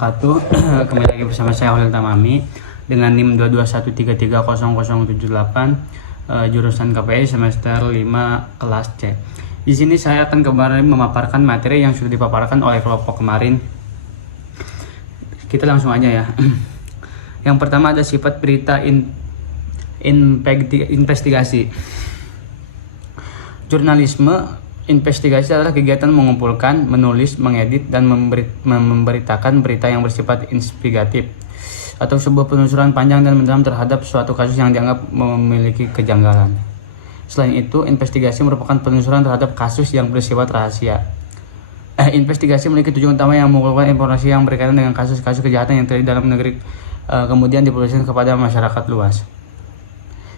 wabarakatuh. Kembali lagi bersama saya Holil Tamami dengan NIM 221330078, jurusan KPI semester 5 kelas C. Di sini saya akan kembali memaparkan materi yang sudah dipaparkan oleh kelompok kemarin. Kita langsung aja ya. Yang pertama ada sifat berita investigasi. Jurnalisme investigasi adalah kegiatan mengumpulkan, menulis, mengedit, dan memberitakan berita yang bersifat investigatif atau sebuah penelusuran panjang dan mendalam terhadap suatu kasus yang dianggap memiliki kejanggalan. Selain itu, investigasi merupakan penelusuran terhadap kasus yang bersifat rahasia. Investigasi memiliki tujuan utama yang mengumpulkan informasi yang berkaitan dengan kasus-kasus kejahatan yang terjadi dalam negeri, kemudian dipublikasikan kepada masyarakat luas.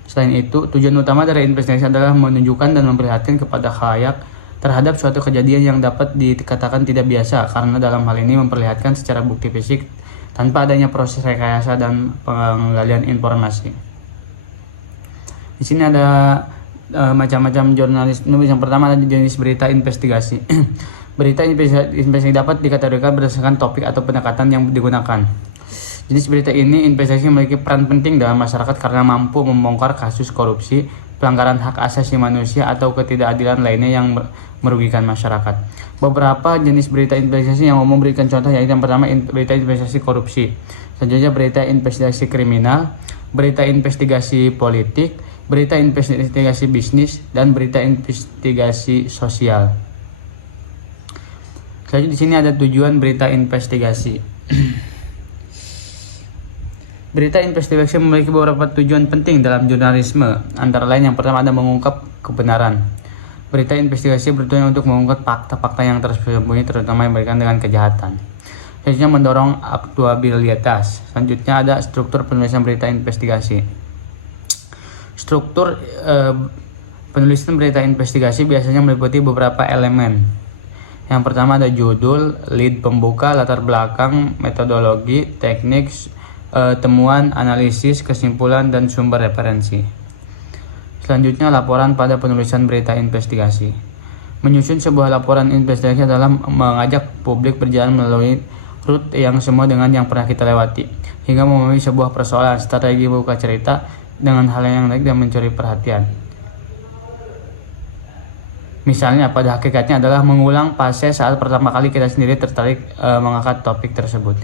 Selain itu, tujuan utama dari investigasi adalah menunjukkan dan memperlihatkan kepada khalayak terhadap suatu kejadian yang dapat dikatakan tidak biasa, karena dalam hal ini memperlihatkan secara bukti fisik tanpa adanya proses rekayasa dan penggalian informasi. Di sini ada macam-macam jurnalisme. Yang pertama ada jenis berita investigasi. Berita investigasi dapat dikategorikan berdasarkan topik atau pendekatan yang digunakan. Jenis berita ini investigasi memiliki peran penting dalam masyarakat karena mampu membongkar kasus korupsi, pelanggaran hak asasi manusia, atau ketidakadilan lainnya yang merugikan masyarakat. Beberapa jenis berita investigasi yang umum memberikan contoh yaitu yang pertama berita investigasi korupsi, selanjutnya berita investigasi kriminal, berita investigasi politik, berita investigasi bisnis, dan berita investigasi sosial. Selanjutnya di sini ada tujuan berita investigasi. Berita investigasi memiliki beberapa tujuan penting dalam jurnalisme. Antara lain yang pertama ada mengungkap kebenaran. Berita investigasi bertujuan untuk mengungkap fakta-fakta yang tersembunyi, terutama yang berkaitan dengan kejahatan. Selanjutnya mendorong akuntabilitas. Selanjutnya ada struktur penulisan berita investigasi. Struktur penulisan berita investigasi biasanya meliputi beberapa elemen. Yang pertama ada judul, lead pembuka, latar belakang, metodologi, teknik, temuan, analisis, kesimpulan, dan sumber referensi. Selanjutnya laporan pada penulisan berita investigasi. Menyusun sebuah laporan investigasi adalah mengajak publik berjalan melalui rute yang semua dengan yang pernah kita lewati, hingga memenuhi sebuah persoalan, strategi buka cerita dengan hal yang menarik dan mencuri perhatian. Misalnya pada hakikatnya adalah mengulang fase saat pertama kali kita sendiri tertarik mengangkat topik tersebut.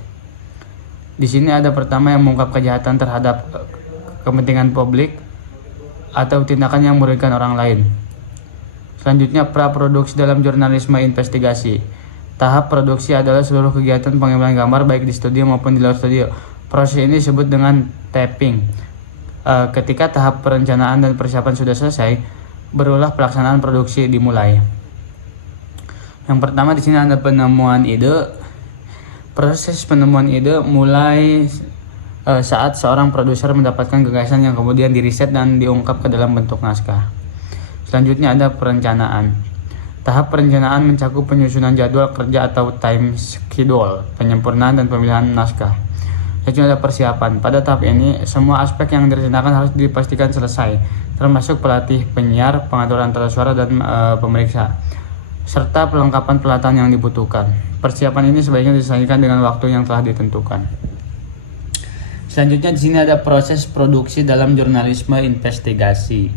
Di sini ada pertama yang mengungkap kejahatan terhadap kepentingan publik atau tindakan yang merugikan orang lain. Selanjutnya praproduksi dalam jurnalisme investigasi. Tahap produksi adalah seluruh kegiatan pengambilan gambar baik di studio maupun di luar studio. Proses ini disebut dengan taping. Ketika tahap perencanaan dan persiapan sudah selesai, berulah pelaksanaan produksi dimulai. Yang pertama di sini ada penemuan ide. Proses penemuan ide mulai saat seorang produser mendapatkan gagasan yang kemudian diriset dan diungkap ke dalam bentuk naskah. Selanjutnya ada perencanaan. Tahap perencanaan mencakup penyusunan jadwal kerja atau time schedule, penyempurnaan dan pemilihan naskah. Selanjutnya ada persiapan. Pada tahap ini, semua aspek yang direncanakan harus dipastikan selesai, termasuk pelatih penyiar, pengaturan tata suara, dan pemeriksa, serta pelengkapan peralatan yang dibutuhkan. Persiapan ini sebaiknya diselesaikan dengan waktu yang telah ditentukan. Selanjutnya di sini ada proses produksi dalam jurnalisme investigasi.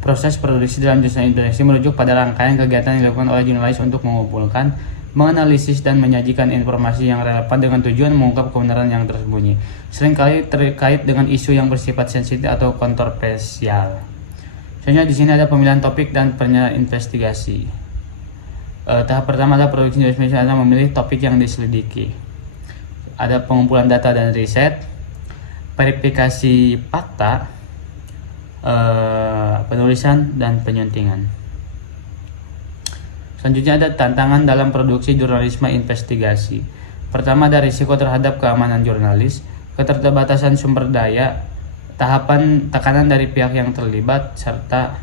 Proses produksi dalam jurnalisme investigasi merujuk pada rangkaian kegiatan yang dilakukan oleh jurnalis untuk mengumpulkan, menganalisis, dan menyajikan informasi yang relevan dengan tujuan mengungkap kebenaran yang tersembunyi, seringkali terkait dengan isu yang bersifat sensitif atau kontroversial. Selanjutnya di sini ada pemilihan topik dan penyelesaian investigasi. Tahap pertama adalah produksi jurnalisme adalah memilih topik yang diselidiki. Ada pengumpulan data dan riset, verifikasi fakta, penulisan, dan penyuntingan. Selanjutnya ada tantangan dalam produksi jurnalisme investigasi. Pertama ada risiko terhadap keamanan jurnalis, keterbatasan sumber daya, tekanan dari pihak yang terlibat, serta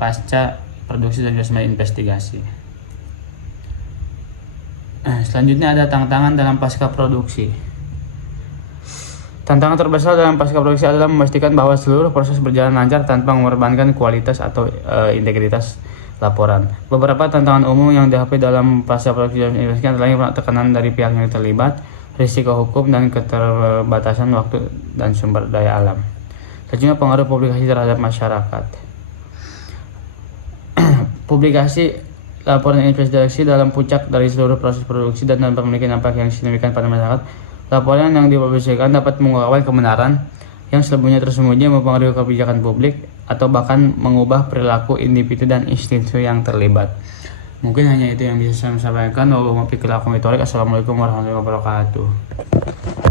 pasca produksi jurnalisme investigasi. Selanjutnya ada tantangan dalam pasca produksi. Tantangan terbesar dalam pasca produksi adalah memastikan bahwa seluruh proses berjalan lancar tanpa mengorbankan kualitas atau integritas laporan. Beberapa tantangan umum yang dihadapi dalam pasca produksi investigasi adalah tekanan dari pihak yang terlibat, risiko hukum, dan keterbatasan waktu dan sumber daya alam. Selanjutnya, pengaruh publikasi terhadap masyarakat. Publikasi laporan investigasi dalam puncak dari seluruh proses produksi dan tanpa memiliki dampak yang signifikan pada masyarakat. Laporan yang dipublikasikan dapat mengungkapkan kebenaran yang sebelumnya tersembunyi, mempengaruhi kebijakan publik, atau bahkan mengubah perilaku individu dan institusi yang terlibat. Mungkin hanya itu yang bisa saya sampaikan. Assalamualaikum warahmatullahi wabarakatuh.